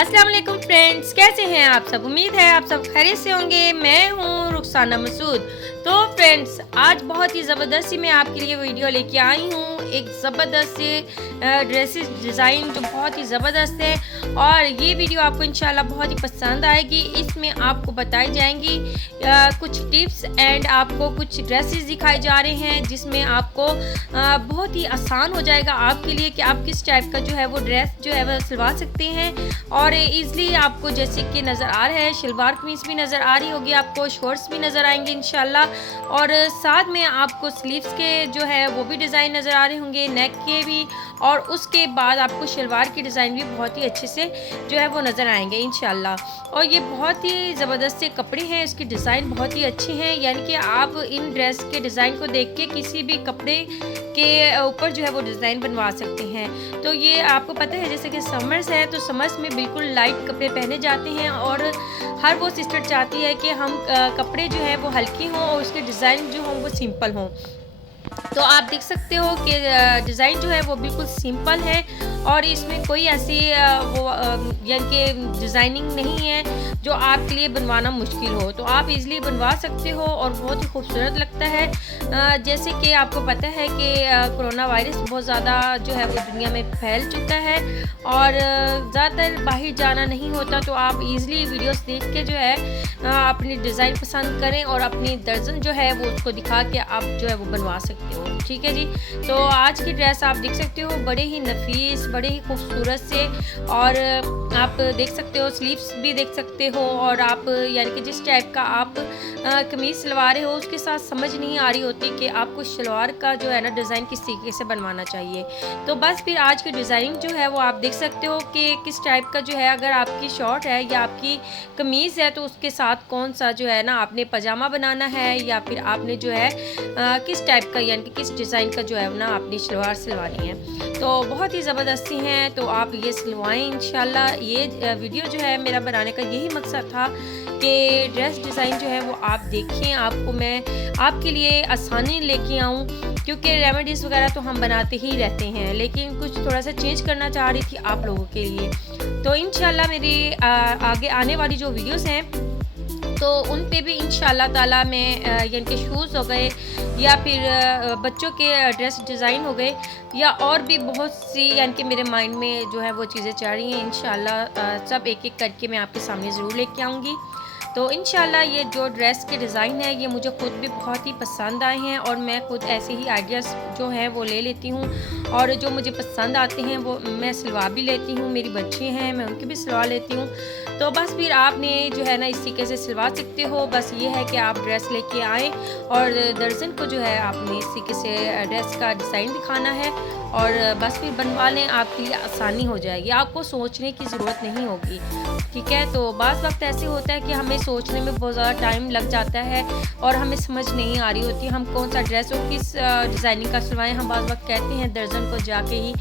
अस्सलाम वालेकुम फ्रेंड्स, कैसे हैं आप सब। उम्मीद है आप सब खैरियत से होंगे। मैं हूँ रुखसाना मसूद। तो फ्रेंड्स, आज बहुत ही ज़बरदस्ती मैं आपके लिए वीडियो लेके आई हूँ। एक ज़बरदस्त से ड्रेसेस डिज़ाइन जो बहुत ही ज़बरदस्त है और ये वीडियो आपको इंशाल्लाह बहुत ही पसंद आएगी। इसमें आपको बताई जाएंगी कुछ टिप्स एंड आपको कुछ ड्रेसेस दिखाए जा रहे हैं जिसमें आपको बहुत ही आसान हो जाएगा आपके लिए कि आप किस टाइप का जो है वो ड्रेस जो है वह सिलवा सकते हैं। और ईज़िली आपको जैसे कि नज़र आ रहा है, शलवार कमीज़ भी नज़र आ रही होगी, आपको शॉर्ट्स भी नज़र आएंगे इंशाल्लाह। और साथ में आपको स्लीव्स के जो है वो भी डिज़ाइन नज़र आ रहे होंगे, नेक के भी, और उसके बाद आपको शलवार की डिज़ाइन भी बहुत ही अच्छे से जो है वो नज़र आएंगे इंशाल्लाह। और ये बहुत ही ज़बरदस्त से कपड़े हैं, इसकी डिज़ाइन बहुत ही अच्छी हैं, यानी कि आप इन ड्रेस के डिज़ाइन को देख के किसी भी कपड़े के ऊपर जो है वो डिज़ाइन बनवा सकते हैं। तो ये आपको पता है जैसे कि समर्स है, तो समर्स में बिल्कुल लाइट कपड़े पहने जाते हैं और हर वो सिस्टर चाहती है कि हम कपड़े जो है वो हल्के हों और उसके डिज़ाइन जो हों वो सिंपल हों। तो आप देख सकते हो कि डिज़ाइन जो है वो बिल्कुल सिंपल है और इसमें कोई ऐसी यानी कि डिज़ाइनिंग नहीं है जो आपके लिए बनवाना मुश्किल हो। तो आप इजीली बनवा सकते हो और बहुत ही खूबसूरत लगता है। जैसे कि आपको पता है कि कोरोना वायरस बहुत ज़्यादा जो है वो दुनिया में फैल चुका है और ज़्यादातर बाहर जाना नहीं होता, तो आप इजीली वीडियोस देख के जो है अपनी डिज़ाइन पसंद करें और अपनी दर्जन जो है वो उसको दिखा के आप जो है वो बनवा सकते हो। ठीक है जी। तो आज की ड्रेस आप देख सकते हो बड़े ही नफीस, बड़े ही खूबसूरत से, और आप देख सकते हो स्लीव्स भी देख सकते हो, और आप यानी कि जिस टाइप का आप कमीज़ सिलवा रहे हो उसके साथ समझ नहीं आ रही होती कि आपको शलवार का जो है ना डिज़ाइन किस तरीके से बनवाना चाहिए। तो बस फिर आज की डिज़ाइनिंग जो है वो आप देख सकते हो कि किस टाइप का जो है, अगर आपकी शॉर्ट है या आपकी कमीज़ है तो उसके साथ कौन सा जो है ना आपने पजामा बनाना है या फिर आपने जो है किस टाइप का यानी कि किस डिज़ाइन का जो है ना आपने शलवार सिलवानी है। तो बहुत ही ज़बरदस्ती हैं, तो आप ये सिलवाएं इंशाल्लाह। ये वीडियो जो है मेरा बनाने का यही मकसद था कि ड्रेस डिज़ाइन जो है वो आप देखें, आपको मैं आपके लिए आसानी लेके आऊँ, क्योंकि रेमेडीज़ वगैरह तो हम बनाते ही रहते हैं, लेकिन कुछ थोड़ा सा चेंज करना चाह रही थी आप लोगों के लिए। तो इंशाल्लाह मेरी आगे आने वाली जो वीडियोस हैं तो उन पे भी इंशाल्लाह ताला मैं यानी कि शूज़ हो गए या फिर बच्चों के ड्रेस डिज़ाइन हो गए या और भी बहुत सी यानी कि मेरे माइंड में जो है वो चीज़ें चल रही हैं, इंशाल्लाह सब एक एक करके मैं आपके सामने ज़रूर लेके आऊँगी। तो इंशाल्लाह ये जो ड्रेस के डिज़ाइन है ये मुझे ख़ुद भी बहुत ही पसंद आए हैं और मैं खुद ऐसे ही आइडियाज़ जो हैं वो ले लेती हूँ और जो मुझे पसंद आते हैं वो मैं सिलवा भी लेती हूँ। मेरी बच्चे हैं, मैं उनकी भी सिलवा लेती हूँ। तो बस फिर आपने जो है ना इस तरीके से सिलवा सकते हो। बस ये है कि आप ड्रेस लेके आएँ और दर्जन को जो है आपने इस तरीके से ड्रेस का डिज़ाइन दिखाना है और बस फिर बनवा लें, आपके लिए आसानी हो जाएगी, आपको सोचने की ज़रूरत नहीं होगी। ठीक है। तो बाज़ वक्त ऐसे होता है कि हमें सोचने में बहुत ज़्यादा टाइम लग जाता है और हमें समझ नहीं आ रही होती हम कौन सा ड्रेस और किस डिज़ाइनिंग का सिलवाएं। हम बाज़ वक्त कहते हैं दर्जन को जाके ही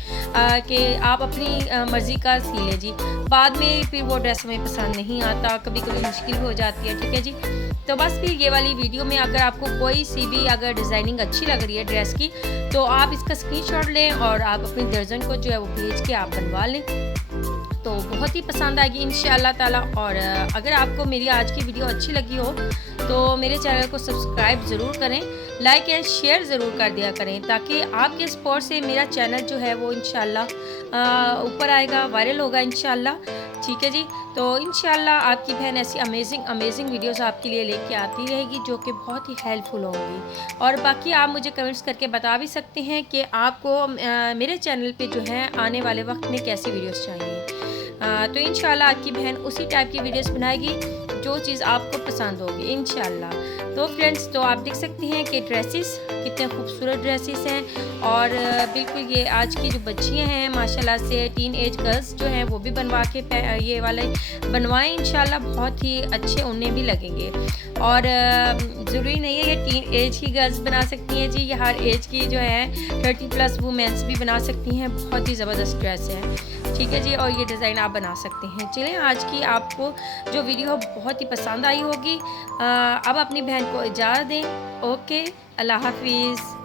कि आप अपनी मर्ज़ी का सी लें जी, बाद में फिर वो ड्रेस हमें पसंद नहीं आता, कभी कभी मुश्किल हो जाती है। ठीक है जी। तो बस फिर ये वाली वीडियो में अगर आपको कोई सी भी अगर डिज़ाइनिंग अच्छी लग रही है ड्रेस की तो आप इसका स्क्रीनशॉट लें और आप अपनी दर्जन को जो है वो भेज के आप बनवा लें, तो बहुत ही पसंद आएगी इंशाल्लाह ताला। और अगर आपको मेरी आज की वीडियो अच्छी लगी हो तो मेरे चैनल को सब्सक्राइब ज़रूर करें, लाइक एंड शेयर ज़रूर कर दिया करें, ताकि आपके सपोर्ट से मेरा चैनल जो है वो इंशाल्लाह ऊपर आएगा, वायरल होगा इंशाल्लाह। ठीक है जी। तो इंशाल्लाह आपकी बहन ऐसी अमेजिंग वीडियोस आपके लिए लेके आती रहेगी जो कि बहुत ही हेल्पफुल होंगी। और बाकी आप मुझे कमेंट्स करके बता भी सकते हैं कि आपको मेरे चैनल पे जो है आने वाले वक्त में कैसी वीडियोस चाहिए। तो इंशाल्लाह आपकी बहन उसी टाइप की वीडियोस बनाएगी जो चीज़ आपको पसंद होगी इंशाल्लाह। तो फ्रेंड्स, तो आप देख सकते हैं कि ड्रेसेस कितने खूबसूरत ड्रेसेस हैं और बिल्कुल ये आज की जो बच्चियां हैं माशाल्लाह से टीन एज गर्ल्स जो हैं वो भी बनवा के ये वाले बनवाएं इंशाल्लाह, बहुत ही अच्छे उन्हें भी लगेंगे। और ज़रूरी नहीं है ये टीन एज ही गर्ल्स बना सकती हैं जी, ये हर एज की जो है 30+ वुमेंस भी बना सकती हैं। बहुत ही ज़बरदस्त ड्रेस है। ठीक है जी। और ये डिज़ाइन आप बना सकते हैं। चलें, आज की आपको जो वीडियो बहुत ही पसंद आई होगी। अब अपनी बहन को इजाज़त दें। ओके, अल्लाह हाफिज़।